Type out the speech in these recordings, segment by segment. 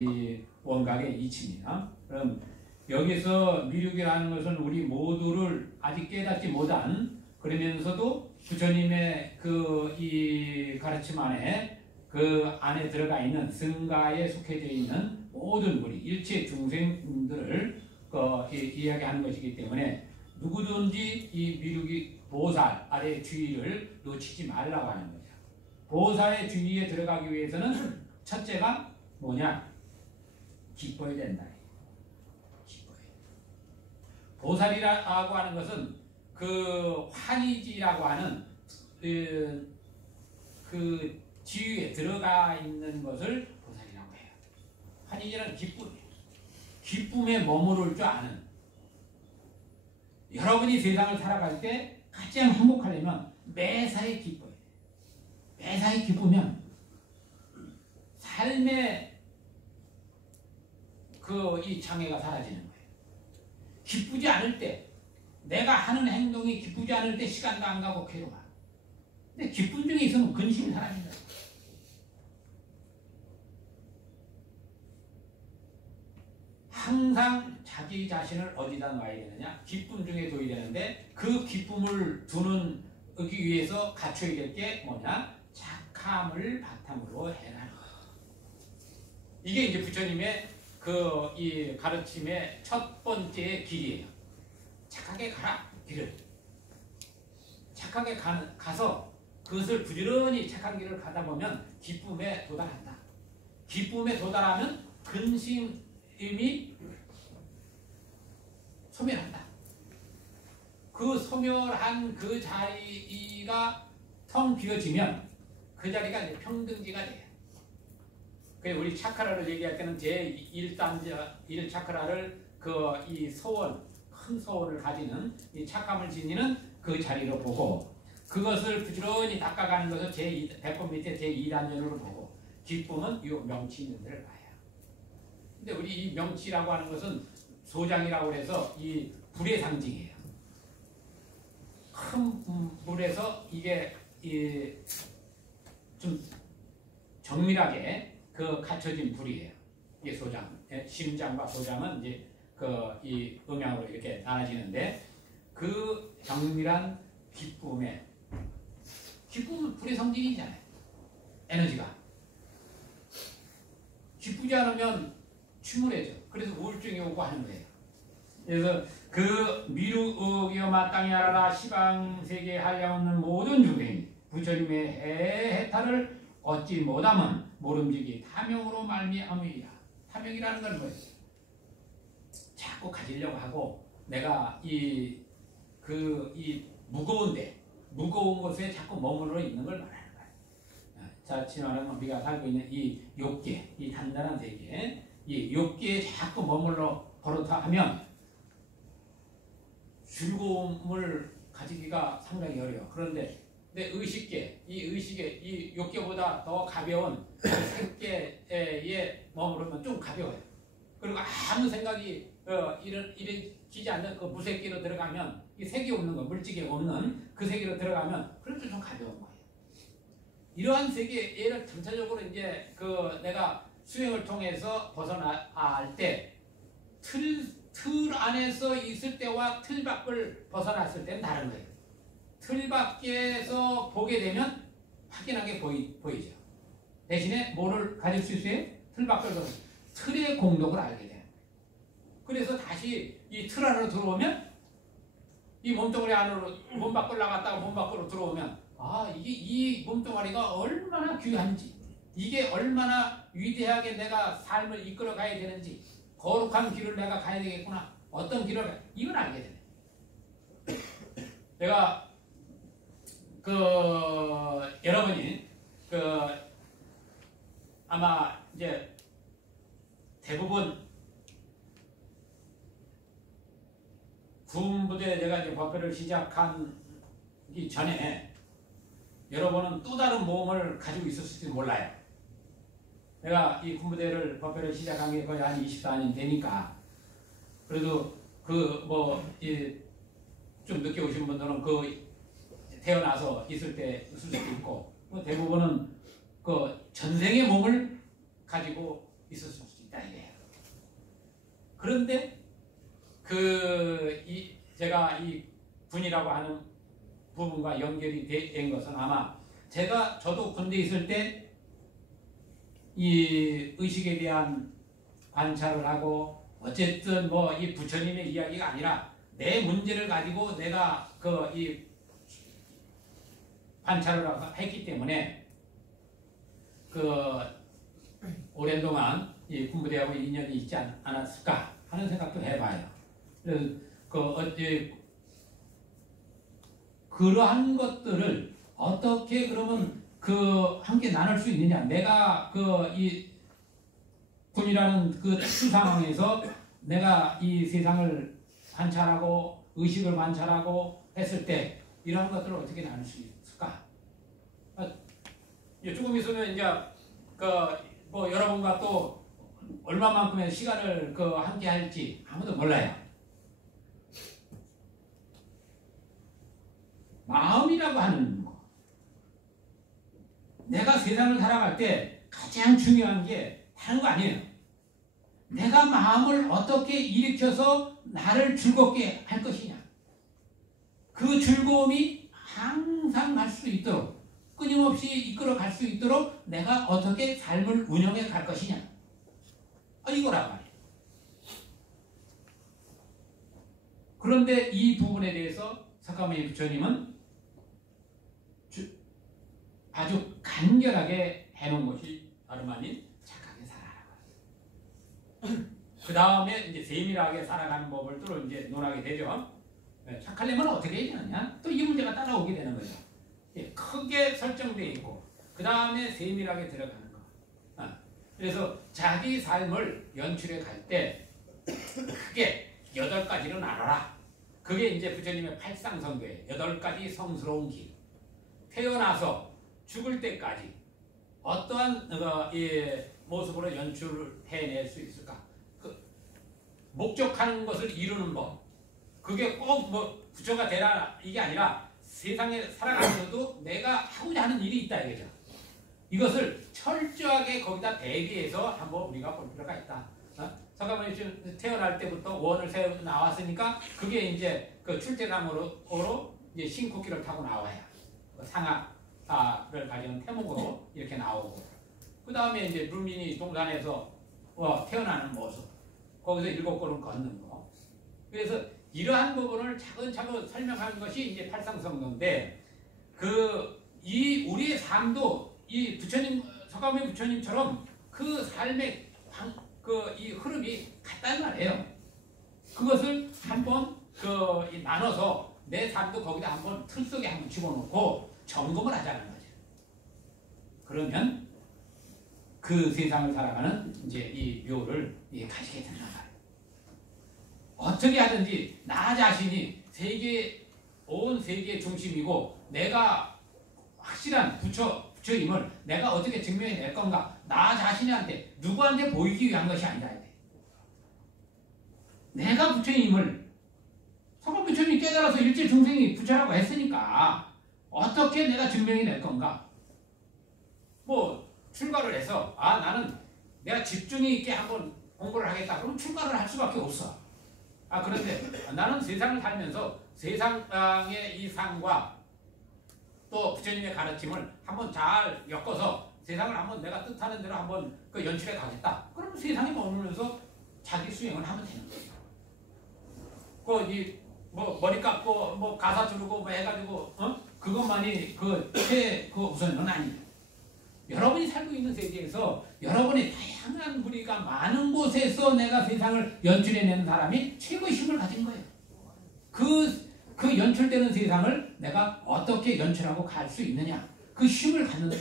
이 원각의 이치입니다. 그럼 여기서 미륵이라는 것은 우리 모두를 아직 깨닫지 못한, 그러면서도 부처님의 이 가르침 안에 그 안에 들어가 있는 승가에 속해져 있는 모든 우리 일체 중생들을 이야기하는 것이기 때문에 누구든지 이 미륵이 보살 아래 주의를 놓치지 말라고 하는 거죠. 보살의 주의에 들어가기 위해서는 첫째가 뭐냐? 기뻐야 된다. 기뻐야. 보살이라고 하는 것은 그 환희지라고 하는 그 지위에 들어가 있는 것을 보살이라고 해요. 환희지는 기쁨이에요. 기쁨에 머무를 줄 아는. 여러분이 세상을 살아갈 때 가장 행복하려면 매사에 기뻐야 돼요. 매사에 기쁘면 삶의 이 장애가 사라지는 거예요. 기쁘지 않을 때, 내가 하는 행동이 기쁘지 않을 때 시간도 안 가고 괴로워. 근데 기쁜 중에 있으면 근심이 사라진다. 항상 자기 자신을 어디다 놔야 되느냐? 기쁨 중에 둬야 되는데, 그 기쁨을 두는 위해서 갖춰야 될 게 뭐냐? 착함을 바탕으로 해라는 거예요. 이게 이제 부처님의 이 가르침의 첫 번째 길이에요. 착하게 가라, 길을. 착하게 가서 그것을 부지런히 착한 길을 가다 보면 기쁨에 도달한다. 기쁨에 도달하면 근심이 소멸한다. 그 소멸한 그 자리가 텅 비어지면 그 자리가 이제 평등지가 돼요. 우리 차크라를 얘기할 때는 제1 차크라를 이 소원, 큰 소원을 가지는 이 착함을 지니는 그 자리로 보고, 그것을 부지런히 닦아가는 것을 배꼽 밑에 제2단전으로 보고, 기쁨은 이 명치 있는 데를 봐요. 근데 우리 이 명치라고 하는 것은 소장이라고 해서 이 불의 상징이에요. 큰 불에서 이게 좀 정밀하게 갖춰진 불이에요. 이게 소장, 심장과 소장은 이제 이 음양으로 이렇게 나눠지는데, 그 정밀한 기쁨은 불의 상징이잖아요. 에너지가. 기쁘지 않으면 침울해져. 그래서 우울증이 오고 하는 거예요. 그래서 그 미륵이여 마땅히 알아라. 시방세계에 한량없는 모든 중생이 부처님의 해탈을 얻지 못하면 모름지기 탐욕으로 말미암으리라. 탐욕이라는 건 뭐예요? 자꾸 가지려고 하고, 내가 이 무거운 곳에 자꾸 머물러 있는 걸 말하는 거예요. 자, 지난번에 우리가 살고 있는 이 욕계, 이 단단한 세계, 이 욕계에 자꾸 머물러 버릇하면 즐거움을 가지기가 상당히 어려워. 그런데 내 의식계, 이 욕계보다 더 가벼운 색계에 머무르면 좀 가벼워요. 그리고 아무 생각이 일으키지 않는 그 무색계로 들어가면, 이 색이 없는 거, 물질이 없는 그 세계로 들어가면 그래도 좀 가벼운 거예요. 이러한 세계, 얘를 전체적으로 이제 내가 수행을 통해서 벗어날 때, 틀 안에서 있을 때와 틀 밖을 벗어났을 때는 다른 거예요. 틀 밖에서 보게 되면 확연하게 보이죠. 대신에 뭐를 가질 수 있어요? 틀 밖을 틀의 공덕을 알게 돼요. 그래서 다시 이 틀 안으로 들어오면, 이 몸뚱아리 안으로 몸 밖으로 나갔다가 몸 밖으로 들어오면, 이게 이 몸뚱아리가 얼마나 귀한지, 이게 얼마나 위대하게 내가 삶을 이끌어 가야 되는지, 거룩한 길을 내가 가야 되겠구나, 어떤 길을, 이걸 알게 되네. 내가 여러분이 아마 이제 대부분 군부대 내가 이제 법회를 시작하기 전에 여러분은 또 다른 모험을 가지고 있었을지 몰라요. 내가 이 군부대를 법회를 시작한 게 거의 한 24년 되니까, 그래도 좀 늦게 오신 분들은 태어나서 있을 때 있을 수도 있고, 대부분은 전생의 몸을 가지고 있을 수 있다. 그런데 제가 이 군이라고 하는 부분과 연결이 된 것은 아마 저도 군대에 있을 때 이 의식에 대한 관찰을 하고 어쨌든 뭐 이 부처님의 이야기가 아니라 내 문제를 가지고 내가 이 관찰을 했기 때문에 오랜 동안 이 군부대하고 인연이 있지 않았을까 하는 생각도 해봐요. 그러한 것들을 어떻게 그러면 함께 나눌 수 있느냐? 내가 이 군이라는 특수 상황에서 내가 이 세상을 관찰하고 의식을 관찰하고 했을 때 이러한 것들을 어떻게 나눌 수 있을까? 조금 있으면 이제 뭐 여러분과 또 얼마만큼의 시간을 함께 할지 아무도 몰라요. 마음이라고 하는 거. 내가 세상을 살아갈 때 가장 중요한 게 다른 거 아니에요. 내가 마음을 어떻게 일으켜서 나를 즐겁게 할 것이냐. 그 즐거움이 항상 갈 수 있도록 끊임없이 이끌어 갈 수 있도록 내가 어떻게 삶을 운영해 갈 것이냐. 이거란 말이에요. 그런데 이 부분에 대해서 석가모니 부처님은 아주 간결하게 해놓은 것이 다름 아닌 착하게 살아라. 그 다음에 이제 세밀하게 살아가는 법을 또 이제 논하게 되죠. 착하려면 어떻게 해야 되느냐? 또 이 문제가 따라오게 되는 거죠. 크게 설정되어 있고 그 다음에 세밀하게 들어가는 거. 그래서 자기 삶을 연출해 갈 때 크게 8가지로 나눠라. 그게 이제 부처님의 팔상성교의 8가지 성스러운 길. 태어나서 죽을 때까지 어떠한 모습으로 연출을 해낼 수 있을까? 목적하는 것을 이루는 법. 그게 꼭 뭐 부처가 되라 이게 아니라 세상에 살아가면서도 내가 하고자 하는 일이 있다 이거죠. 이것을 철저하게 거기다 대비해서 한번 우리가 볼 필요가 있다. 석가모니 태어날 때부터 원을 세우고 나왔으니까 그게 이제 출퇴감으로 이제 신쿠키를 타고 나와야 상아를 가진 태몽으로 이렇게 나오고 그 다음에 이제 루미니 동산에서 태어나는 모습 거기서 7걸음 걷는 거. 그래서 이러한 부분을 차근차근 설명하는 것이 이제 팔상성도인데 우리의 삶도 이 석가모니 부처님처럼 그 삶의 이 흐름이 같다는 말이에요. 그것을 한번 나눠서 내 삶도 거기다 한번 틀 속에 한번 집어넣고 점검을 하자는 거죠. 그러면 그 세상을 살아가는 이제 이 묘를 가지게 된다. 어떻게 하든지 나 자신이 온 세계의 중심이고 내가 확실한 부처임을 내가 어떻게 증명해낼 건가. 나 자신한테 누구한테 보이기 위한 것이 아니다. 내가 부처임을 석가모니 부처님이 깨달아서 일체 중생이 부처라고 했으니까 어떻게 내가 증명해낼 건가. 뭐 출가를 해서 나는 내가 집중이 있게 한번 공부를 하겠다. 그럼 출가를 할 수밖에 없어. 그런데 나는 세상을 살면서 세상의 이 상과 또 부처님의 가르침을 한번 잘 엮어서 세상을 한번 내가 뜻하는 대로 한번 연출해 가겠다. 그러면 세상에 머물면서 자기 수행을 하면 되는 거예요. 뭐 머리 깎고 뭐 가사 주르고 뭐 해가지고 그것만이 우선은 아니에요. 여러분이 살고 있는 세계에서 여러분의 다양한 무리가 많은 곳에서 내가 세상을 연출해내는 사람이 최고의 힘을 가진 거예요. 그 연출되는 세상을 내가 어떻게 연출하고 갈 수 있느냐. 그 힘을 갖는 거.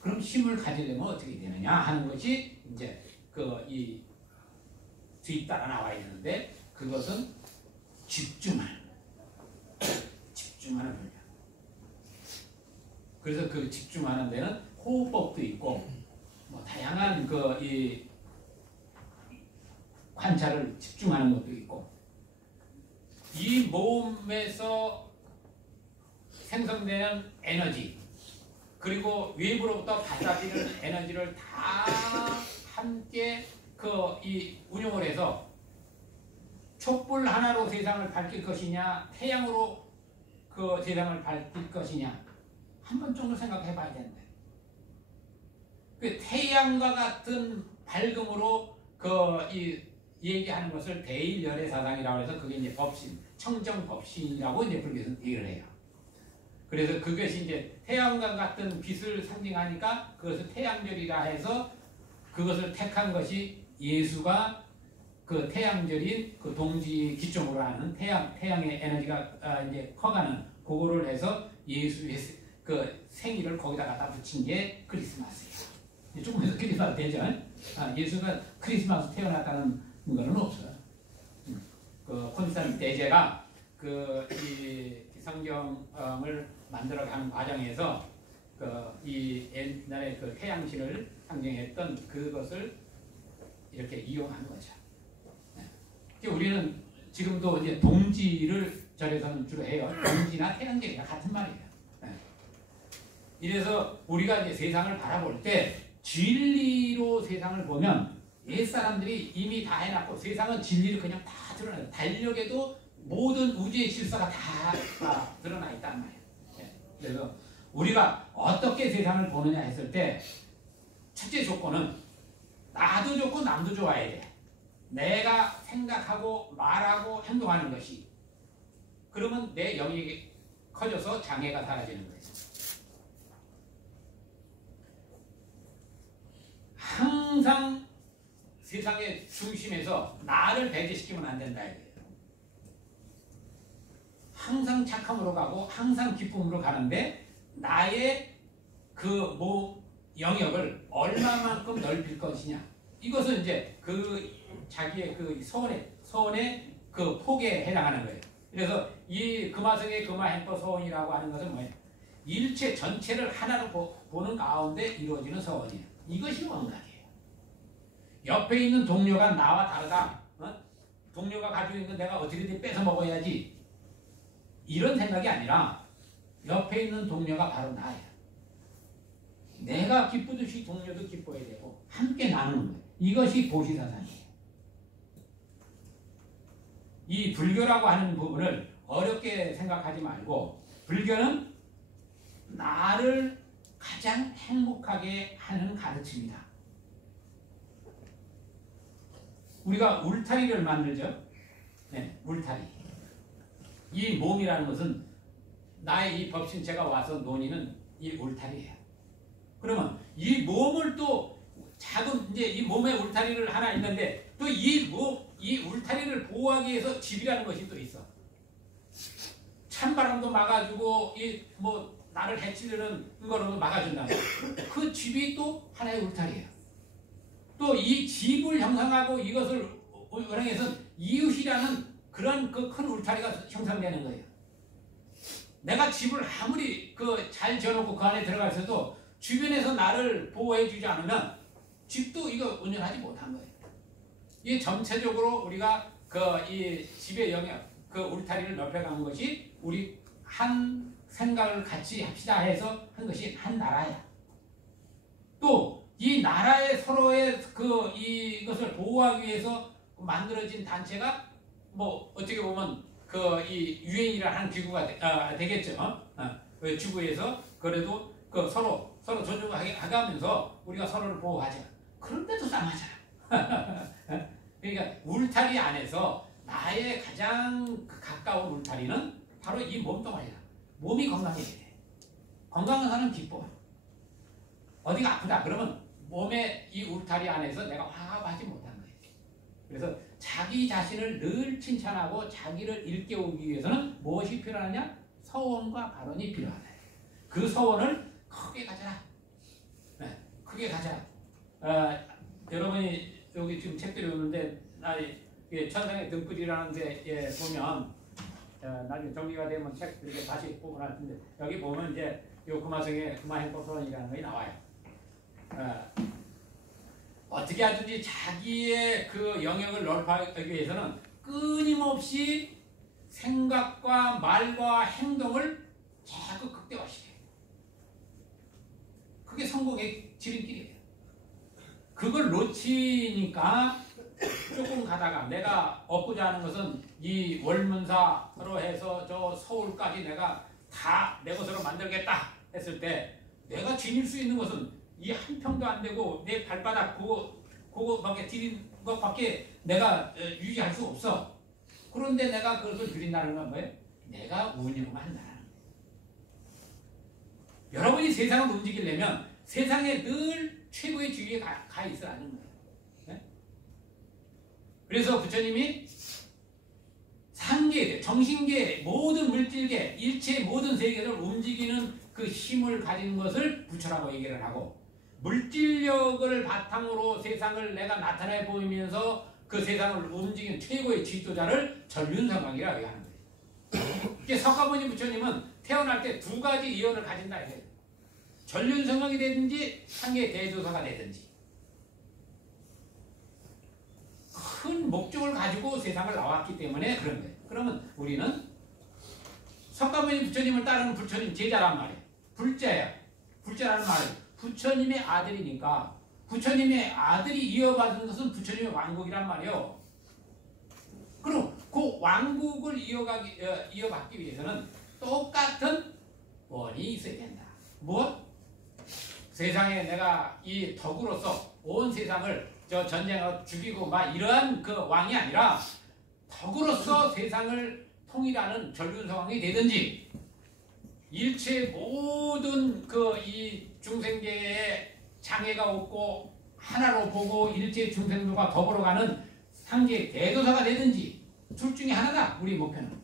그럼 힘을 가지려면 어떻게 되느냐 하는 것이 이제 이 뒤따라 나와 있는데 그것은 집중하는 분야. 그래서 그 집중하는 데는 호흡법도 있고 뭐 다양한 이 관찰을 집중하는 것도 있고 이 몸에서 생성되는 에너지 그리고 외부로부터 받아들이는 에너지를 다 함께 이 운용을 해서 촛불 하나로 세상을 밝힐 것이냐, 태양으로 그 세상을 밝힐 것이냐, 한 번 정도 생각해 봐야 된다. 그 태양과 같은 밝음으로 이 얘기하는 것을 대일열애사상이라고 해서 그게 이제 법신, 청정법신이라고 이제 불교에서 얘기를 해요. 그래서 그것이 이제 태양과 같은 빛을 상징하니까 그것을 태양절이라 해서 그것을 택한 것이 예수가 그 태양절인 그 동지 기점으로 하는 태양의 에너지가 이제 커가는 그거를 해서 예수의 그 생일을 거기다 갖다 붙인 게 크리스마스예요. 조금 해서 크리스마스 되죠? 예수가 크리스마스 태어났다는 거는 없어요. 그 콘스탄 대제가 이 성경을 만들어가는 과정에서 이 옛날에 그 태양신을 상징했던 그것을 이렇게 이용한 거죠. 우리는 지금도 이제 동지를 절에서는 주로 해요. 동지나 태양절이랑 같은 말이에요. 이래서 우리가 이제 세상을 바라볼 때 진리로 세상을 보면 옛사람들이 이미 다 해놨고 세상은 진리를 그냥 다 드러나요. 달력에도 모든 우주의 질서가 다 드러나 있단 말이에요. 그래서 우리가 어떻게 세상을 보느냐 했을 때 첫째 조건은 나도 좋고 남도 좋아야 돼. 내가 생각하고 말하고 행동하는 것이 그러면 내 영역이 커져서 장애가 사라지는 거예요. 항상 세상의 중심에서 나를 배제시키면 안 된다 이거예요. 항상 착함으로 가고 항상 기쁨으로 가는데 나의 그 영역을 얼마만큼 넓힐 것이냐. 이것은 이제 자기의 그 서원의 그 폭에 해당하는 거예요. 그래서 이 금화성의 금화행포 서원이라고 하는 것은 뭐예요? 일체 전체를 하나로 보는 가운데 이루어지는 서원이에요. 이것이 원각이에요. 옆에 있는 동료가 나와 다르다. 동료가 가지고 있는 건 내가 어떻게든 뺏어 먹어야지. 이런 생각이 아니라 옆에 있는 동료가 바로 나예요. 내가 기쁘듯이 동료도 기뻐야 되고 함께 나누는 거예요. 이것이 보시사상이에요. 이 불교라고 하는 부분을 어렵게 생각하지 말고 불교는 나를 가장 행복하게 하는 가르침이다. 우리가 울타리를 만들죠. 네, 울타리. 이 몸이라는 것은 나의 이 법신체가 와서 논의는 이 울타리예요. 그러면 이 몸을 또 작은 이제 이 몸에 울타리를 하나 있는데 또 이 울타리를 보호하기 위해서 집이라는 것이 또 있어. 찬바람도 막아주고 나를 해치려는 거로도 막아준다. 그 집이 또 하나의 울타리예요. 또 이 집을 형성하고 이것을 운영해서 이웃이라는 그런 그 큰 울타리가 형성되는 거예요. 내가 집을 아무리 잘 지어놓고 그 안에 들어가 있어도 주변에서 나를 보호해주지 않으면 집도 이거 운영하지 못한 거예요. 이 전체적으로 우리가 이 집의 영역, 그 울타리를 넓혀가는 것이 우리 한 생각을 같이 합시다 해서 한 것이 한 나라야. 또 이 나라의 서로의 이것을 보호하기 위해서 만들어진 단체가 어떻게 보면 이 유엔이라는 한 기구가 되겠죠. 지구에서 그래도 서로 존중하게 하면서 우리가 서로를 보호하자. 그런데도 싸움하잖아. 그러니까 울타리 안에서 나의 가장 가까운 울타리는 바로 이 몸뚱아리다. 몸이 건강해야 돼. 건강한 사람은 기뻐. 어디가 아프다 그러면 몸의 이 울타리 안에서 내가 화합하지 못한 거예요. 그래서 자기 자신을 늘 칭찬하고 자기를 일깨우기 위해서는 무엇이 필요하냐? 서원과 발언이 필요하다. 그 서원을 크게 가져라. 네, 크게 가져라. 여러분이 여기 지금 책들이 오는데 천상의 등불이라는 데 보면 나중에 정리가 되면 책 이렇게 다시 뽑아놨을 텐데 여기 보면 이제 요 금화성의 금화행포 서원이라는 것이 나와요. 어떻게 하든지 자기의 그 영역을 넓혀가기 위해서는 끊임없이 생각과 말과 행동을 자꾸 극대화시켜요. 그게 성공의 지름길이에요. 그걸 놓치니까 조금 가다가 내가 얻고자 하는 것은 이 월문사로 해서 저 서울까지 내가 다 내 것으로 만들겠다 했을 때 내가 지닐 수 있는 것은 이 한 평도 안 되고 내 발바닥 그거밖에 드린 것밖에 내가 유지할 수 없어. 그런데 내가 그것을 드린다는 건 뭐예요? 내가 운영만 한다는 거예요. 여러분이 세상을 움직이려면 세상에 늘 최고의 지위에 가 있어야 하는 거예요. 네? 그래서 부처님이 상계, 정신계, 모든 물질계, 일체 모든 세계를 움직이는 그 힘을 가진 것을 부처라고 얘기를 하고, 물질력을 바탕으로 세상을 내가 나타내 보이면서 그 세상을 움직이는 최고의 지도자를 전륜성왕이라고 얘기하는 거예요. 이게 석가모니 부처님은 태어날 때 두 가지 이언을 가진다 해요. 전륜성왕이 되든지 상계 대조사가 되든지 큰 목적을 가지고 세상을 나왔기 때문에 그런 거예요. 그러면 우리는 석가모니 부처님을 따르는 부처님 제자란 말이에요. 불자야. 불자라는 말이에요. 부처님의 아들이니까 부처님의 아들이 이어받은 것은 부처님의 왕국이란 말이에요. 그럼 그 왕국을 이어받기 위해서는 똑같은 원이 있어야 된다. 무엇? 세상에 내가 이 덕으로서 온 세상을 저 전쟁으로 죽이고 막 이러한 그 왕이 아니라 덕으로서 세상을 통일하는 전륜성왕이 되든지, 일체 모든 그 이 중생계에 장애가 없고 하나로 보고 일체 중생들과 더불어가는 상계 대도사가 되든지 둘 중에 하나다. 우리 목표는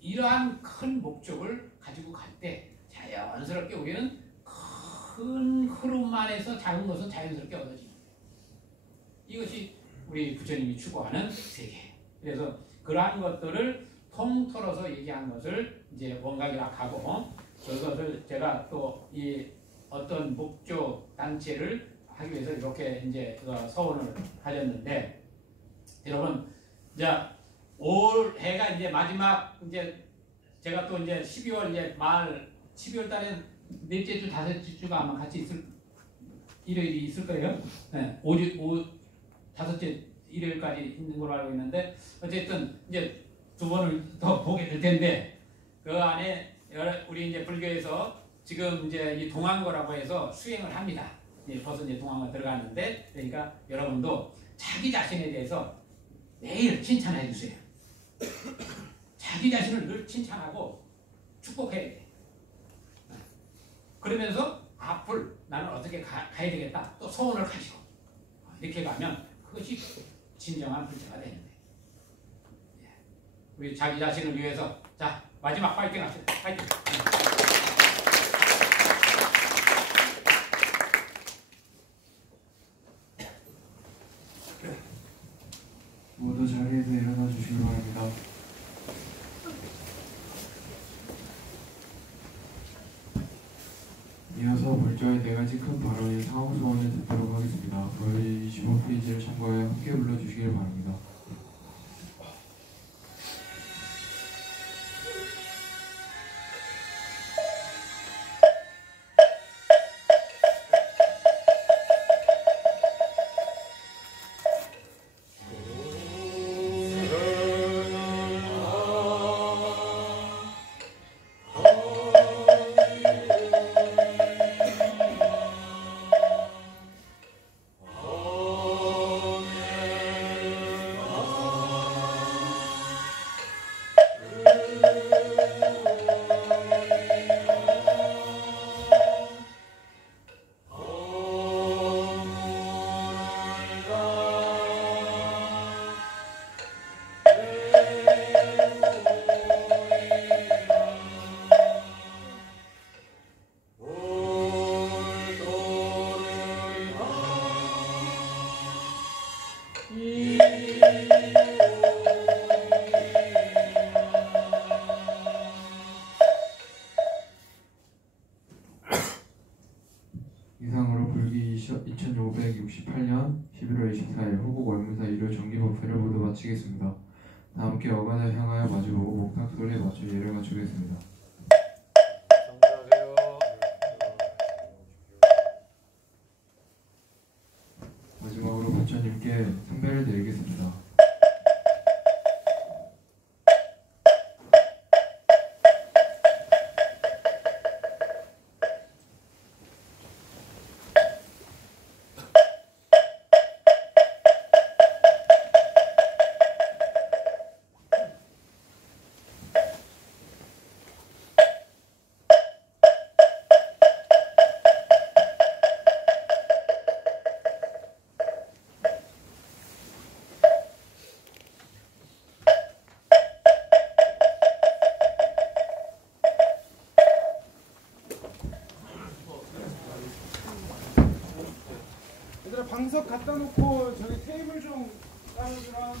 이러한 큰 목적을 가지고 갈 때 자연스럽게 우리는 큰 흐름 안에서 작은 것은 자연스럽게 얻어지는 거예요. 이것이 우리 부처님이 추구하는 세계. 그래서 그러한 것들을 통틀어서 얘기한 것을 이제 원각이라 하고, 그것을 제가 또 이 어떤 목적 단체를 하기 위해서 이렇게 이제 서원을 하셨는데, 여러분 이제 올해가 이제 마지막, 이제 제가 또 이제 12월 이제 12월 달에 넷째 주 다섯째 주가 아마 같이 있을 일요일이 있을 거예요. 네, 다섯째 일요일까지 있는 걸로 알고 있는데, 어쨌든 이제 두 번을 더 보게 될 텐데, 그 안에 우리 이제 불교에서 지금 이제 이 동안거라고 해서 수행을 합니다. 벌써 이제 동안거 들어갔는데, 그러니까 여러분도 자기 자신에 대해서 매일 칭찬해 주세요. 자기 자신을 늘 칭찬하고 축복해야 돼. 그러면서 앞을 나는 어떻게 가야 되겠다. 또 소원을 가지고 이렇게 가면 그것이 진정한 불자가 되는 거예요. 우리 자기 자신을 위해서 자 마지막 파이팅 합시다. 파이팅. 모두 자리에서 일어나 주시기 바랍니다. 이어서 불조의 네 가지 큰 발언인 상호 소원을 듣도록 하겠습니다. 저희 25페이지를 참고해 함께 불러주시길 바랍니다. 이상으로 불기 2568년 11월 24일 호국 월문사 일요 정기법회를 모두 마치겠습니다. 다 함께 어간을 향하여 마주보고 목탁 소리에 맞춰 예를 맞추겠습니다. 마지막으로 부처님께 승배를 드리겠습니다. 얘들아 방석 갖다 놓고 저기 테이블 좀 깔아주라.